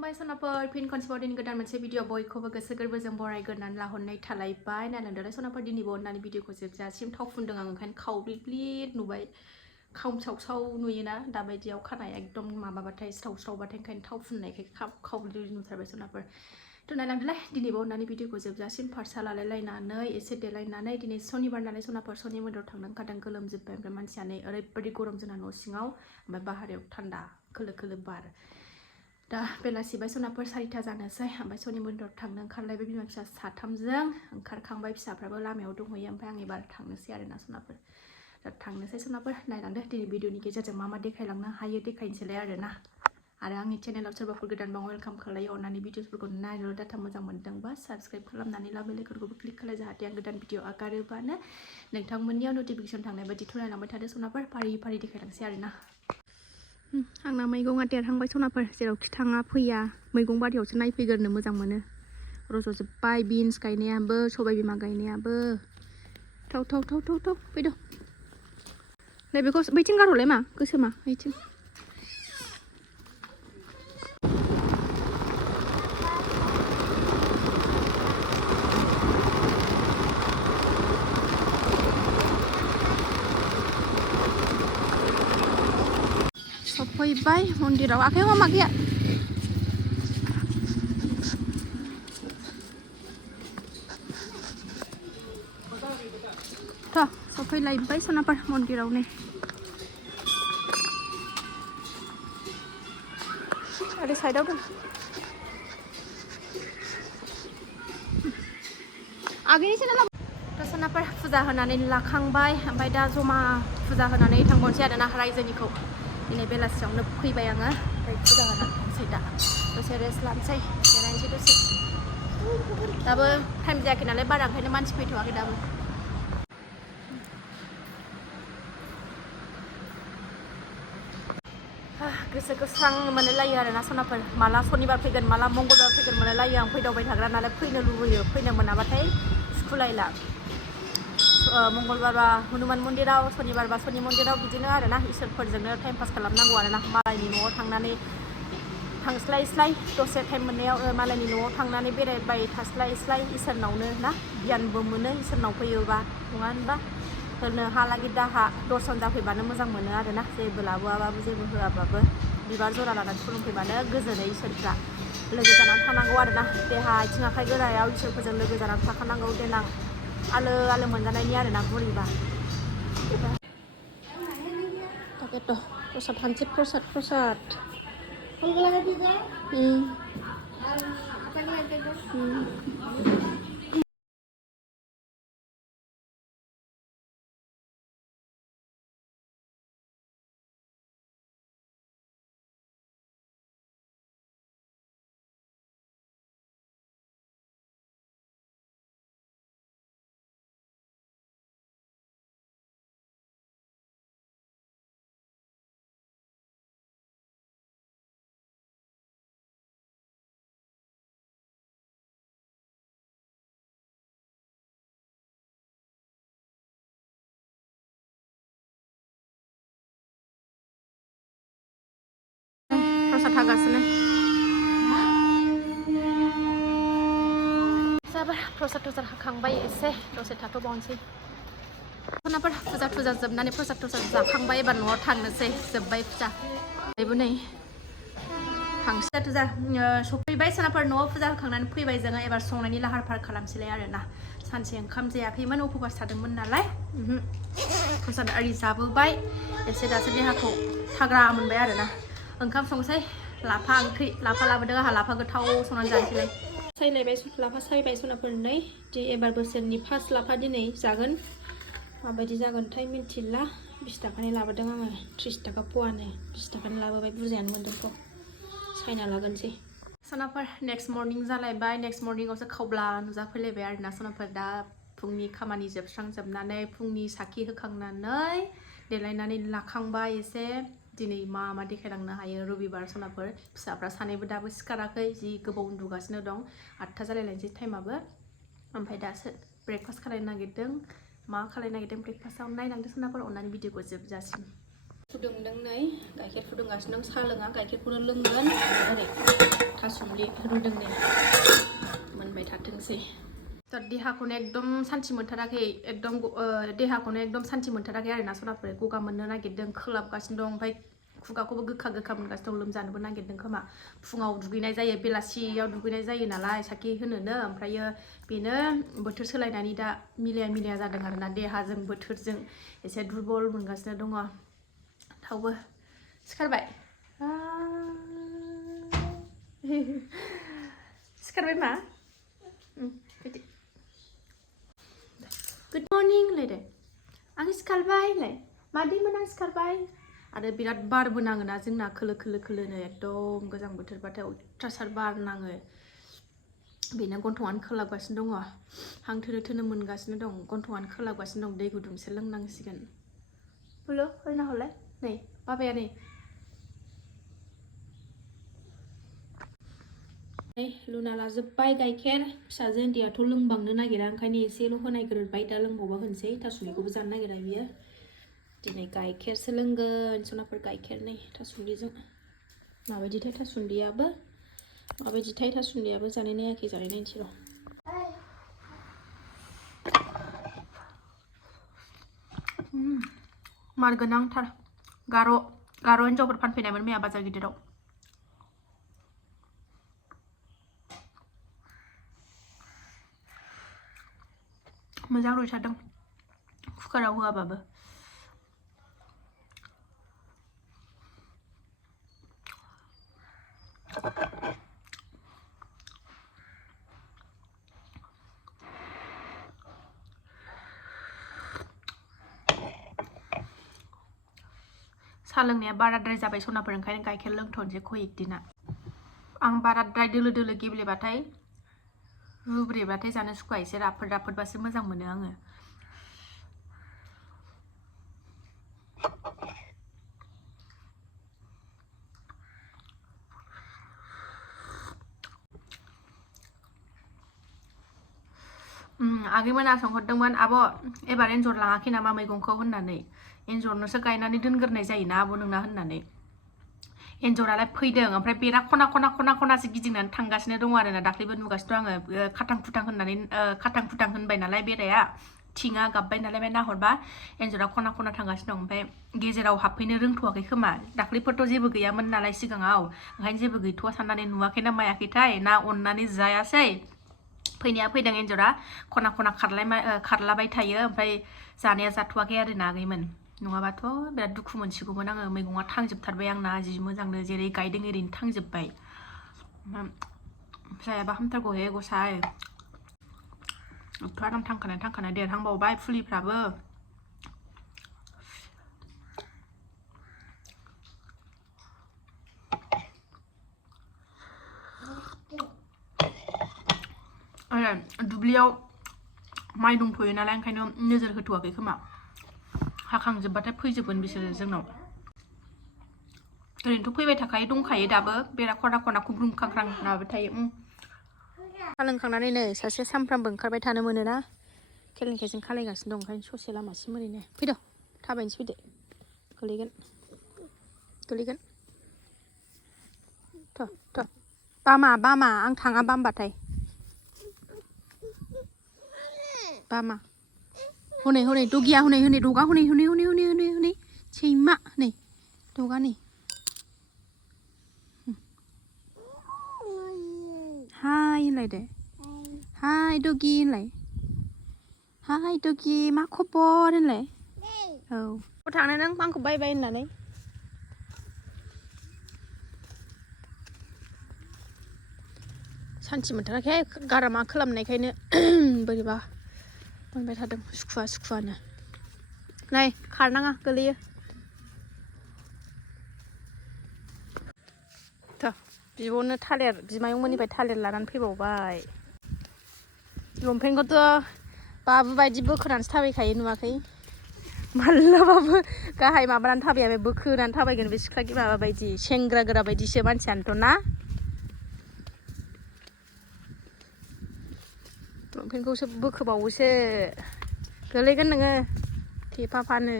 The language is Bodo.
खुलुमबाय सनाफोर फिन खनसेबाव दिनै गोदान मोनसे भिडिअ बयखौबो गोसो गोरबोजों बरायग्रोनानै लाहरनाय थालायबाय नायलांदोलाय सनाफोर दिनैबो अननानै भिडिअखौ जोबजासिम थाव फुनदों आं ओंखायनो खावब्लिब्लिद नुबाय खावसाव नुयोना दाबायदियाव खानाय एकदम माबाबाथाय स्रावबाथाय ओंखायनो थाव फुननायखाय खावब्लिब्लिद नुथारबाय सनाफोर थ' नायलांदोलाय दिनैबो अननानै भिडिअखौ जोबजासिम पार्सा लालायलायनानै एसे देलायनानै दिनै सनिबार नालाय सनाफोर सनि मन्दिराव थांनो ओंखारदों गोलोमजोब्बाय ओमफ्राय मानसियानो ओरैबायदि गरम जोंना न' सिङाव ओमफ्राय बाहेरायाव थान्दा खोलो खोलो बार दा बेलासि बाय सनाफोर 4टा जानोसै ओमफ्राय सनि मन्दिराव थांनो ओंखारलायबाय बिमा फिसा साथामजों ओंखारखांबाय फिसाफ्राबो लामायाव दंहैयो ओमफ्राय आं एबार थांनोसै आरोना सनाफोर दा थांनोसै सनाफोर नायलांदो दिनै भिडिअनि गेजेरजों मा देखायलांनो हायो देखायनोसैलाय आरोना आरो आंनि चेनेलाव सोरबाफोर गोदानबा वेलकाम खालायो अननानै भिडिअफोरखौ नायनो डाटा मोजां मोनदोंबा साबस्क्राइब खालामनानै ला बेलखौबो क्लिक खालाय जाहाथे आं गोदान भिडिअ आगारोबानो नोंथांमोननियाव नटिफिकेसन थांनाय बायदि थुनायलांबाय थादो सनाफोर फारि फारि देखायलांसै आरोना आंना मैगंआ देरहांबाय सनाफोर जेरावखि थाङा फैया मैगं बारियावसो नायफैग्रोनो मोजां मोनो रज'जोब्बाय बिन्स गायनायाबो सबाय बिमा गायनायाबो थाव फैदो नैबेखौ बैथिं गारहरलाय मा गोसोमा बैथिं सफैबाय मन्दिराव आखाइयाव मा गैया थ' सफैलायबाय सनाफोर मन्दिराव नै ओरै साइडआव दं आगैनिसो नालाय थ' सनाफोर फुजा होनानै लाखांबाय ओमफ्राय दा जमा फुजा होनानै थांबावनोसै आरोना रायजोनिखौ दिनै बेलासियावनो फैबाय आङो ओमफ्राय फुजा होनानै थांसै दा दसे रेस्ट लानोसै जिरायनोसै दसे दाबो टाइम जायाखै नालाय बारा ओंखायनो मानसि फैथ'वाखै दाबो गोसोखौ स्रां मोनलायो आरोना सनाफोर माला सनिबार फैगोन माला मंगलबार फैगोन मोनलायो आं फैदावबाय थाग्रा नालाय फैनो लुबैयो फैनो मोनाबाथाय सुखुलायला मंगलबारबा हनुमान मन्दिराव सनिबारबा सनि मन्दिराव बिदिनो आरोना इसोरफोरजोंनो टाइम पास खालामनांगौ आरोना मालायनि न'आव थांनानै थांस्लायस्लाय दसे टाइम मोननायाव मालायनि न'आव थांनानै बेरायबाय थास्लायस्लाय इसोरनावनो ना गियानबो मोनो इसोरनाव फैयोबा नङा होनबा होनो हालागि दाहा दर्शन जाफैबानो मोजां मोनो आरोना जेबो लाबोआबाबो जेबो होआबाबो बिबार जरा लानानै खुलुमफैबानो गोजोनै इसोरफ्रा लोगो जानानै थानांगौ आरोना देहा आथिं आखाइ गोरायाव इसोरफोरजों लोगो जानानै थाखानांगौ देनां आलो मोनजानायनि आरोना बुरैबा ताकेथ' प्रसाद हानसै प्रसाद प्रसाद हागासिनो जाबाय प्रसाद हाखांबाय एसे दसे थाथ'बावनोसै सनाफोर फुजा जोबनानै प्रसाद जाखांबाय एबार न'आव थांनोसै जोब्बाय फुजा बेबो नै थांसै सफैबाय सनाफोर न'आव फुजा होखांनानै फैबाय जोङो एबार संनायनि लाहार फाहार खालामसैलाय आरोना सानसे ओंखाम जायाखैमोन उपबास थादोंमोन नालाय प्रसाद आरि जाबोबाय एसे दासो देहाखौ थाग्रा मोनबाय आरोना ओंखाम संसै लाफा ओंख्रि लाफा लाबोदों आंहा लाफा गोथाव संनानै जानोसैलाय सायलायबाय लाफा सायबाय सनाफोर नै एबार बोसोरनि फार्स्ट लाफा दिनै जागोन माबायदि जागोनथाय मिन्थिला 20 थाखानि लाबोदों आङो 30 थाखा फवानो 20 थाखानि लाबोबाय बुरजायानो मोनदोंथ' सायना लागोनसै सनाफोर नेक्स्ट मर्निं जालायबाय नेक्स्ट मर्निंआवसो खावब्ला नुजाफैलायबाय आरोना सनाफोर दा फुंनि खामानि जोबस्रांजोबनानै फुंनि साखि होखांनानै देलायनानै लाखांबाय एसे दिनै मा देखायलांनो हायो रबिबार सनाफोर फिसाफ्रा सानैबो दाबो सिखाराखै जि गोबाव उन्दुगासिनो दं 8टा जालायलायनोसै टाइमाबो ओमफ्राय दासो ब्रेकफास्ट खालायनो नागिरदों मा खालायनो नागिरदों ब्रेकफास्टआव नायलांदो सनाफोर अननानै भिडिअखौ जोबजासिम फुदुंदों नै गाइखेर फुदुंगासिनो दं साहा लोङा गाइखेरखौनो लोंगोन ओरै थास' बिदि रुदों नै मोनबाय थाथोंसै दा देहाखौनो एकदम सान्थि मोनथाराखै एकदम देहाखौनो एकदम सान्थि मोनथाराखै आरोना सनाफोर गगा मोननो नागिरदों खोलाबगासिनो दं ओमफ्राय खुगाखौबो गोखा गोखा मोनगासिनो दं लोमजानोबो नागिरदों खोमा फुङाव दुगैनाय जायो बेलासियाव दुगैनाय जायो नालाय साखि होनोनो ओमफ्रायो बेनो बोथोर सोलायनानै दा मिलाया जादों आरोना देहाजों बोथोरजों एसे दुरबल मोनगासिनो दङ थावबो सिखारबाय सिखारबाय मा गुड मर्निं लायदो आं सिखारबाय लाय मादैमोन आं सिखारबाय आरो बिराद बारबो नाङोना जोंना खोलो खोलोनो एकदम गोजां बोथोरबाथाय अयथासार बार नाङो बेनो गन्थङानो खोलाबगासिनो दङ हां थोनो मोनगासिनो दं गन्थङानो खोलाबगासिनो दं दै गुदुंसो लोंनांसिगोन हुलो हरना हरलाय नै बाबाया नै लुना लाजोब्बाय गाइखेर फिसाजो उन्दैयाथ' लोंबांनो नागिरा ओंखायनो एसेल' होनायग्रोबाय दा लोंबावबा होनसै थासुमलिखौबो जानो नागिरा बियो दिनै गाइखेरसो लोंगोन सनाफोर गाइखेर नै थासुमलिजों माबायदिथाय थासुमलियाबो जानाय नायाखै जानाय नायनोसै र' मार गोनांथार गार' हिन्जावफोर फानफैनायमोन मैया बाजार गिदिराव मोजां रुइसारदों कुकाराव होआबाबो साहा लोंनाया बाराद्राय जाबाय सनाफोर ओंखायनो गाइखेर लोंथ'नोसै खयक दिना आं बाराद्राय दोलो गेब्लेबाथाय रुब्रेबाथाय जानो सुखुवा एसे राफोदबासो मोजां मोनो आङो आगैमोना सोंहरदोंमोन आब' एबार एन्जर लाङाखै नामा मैगंखौ होननानै एन्जरनोसो गायनानै दोनग्रोनाय जायोना आब' नोंना होननानै एन्जरालाय फैदों ओमफ्राय बेरा खनासो गिदिंनानै थांगासिनो दङ आरोना दाख्लैबो नुगासिनो दं आङो खाथां खुथां होनबाय नालाय बेराया थिङा गाबबाय नालाय ओमफ्राय नाहरबा एन्जरा खना थांगासिनो दं ओमफ्राय गेजेराव हाबफैनो रोंथ'वाखै खोमा दाख्लैफोरथ' जेबो गैयामोन नालाय सिगाङाव ओंखायनो जेबो गैथ'वा साननानै नुवाखै ना मायाखैथाय ना अननानै जायासै फैनाया फैदों एन्जरा खना खारलाबाय थायो ओमफ्राय जानाया जाथ'वाखै आरोना आगैमोन नङाबाथ' बिराद दुखु मोनसिगौमोन आङो मैगङा थांजोबथारबाय आंना जि मोजांनो जेरै गायदों ओरैनो थांजोबबाय जायाबा हामथारगौहाय गसाय एथ' आराम थांखानाय देरहांबावबाय फुलिफ्राबो दुब्लियाव माइ दंथ'यो नालाय ओंखायनो नोजोर होथ'वाखै खोमा हाखांजोबबाथाय फैजोबगोन बिसोरो जोंनाव ओरैनोथ' फैबाय थाखायो दंखायो दाबो बेरा खना खुब्रुम खांख्रां माबाबाय थायो साहा लोंखांनानै नै सासे सामफ्रामबो ओंखारबाय थानो मोनोना खेलेंखेजों खालायगासिनो दं ओंखायनो ससे लामासिम ओरैनो फैद' थाबायनोसै फैदो गोलैगोन थ' बामा आं थाङा बामबाथाय बामा हनै दगिया हनै दगा हनै सैमा नै दगा नै हाय होनलायदो हाय दगि होनलाय हाय दगि मा खबर होनलाय औ थांनो नों आंखौ बाय होननानै सान्थि मोनथाराखै गारामा खोलाबनायखायनो बोरैबा मोनबाय थादों सुखुवानो नै खारनाङा गोलैयो बिब'नो बिमायंमोननिफ्राय थालिर लानानै फैबावबाय लंपेन्टखौथ' बाबु बायदि बोखोनानैसो थाबायखायो नुवाखै मालाबाबो गाहाय माबानानै थाबाया बे बोखोनानै थाबायगोन बे सिख्ला माबा बायदि सेंग्रा गोरा बायदिसो मानसियानोथ' ना लंपेन्टखौसो बोखोबावोसो गोलैगोन नोङो थेफाफानो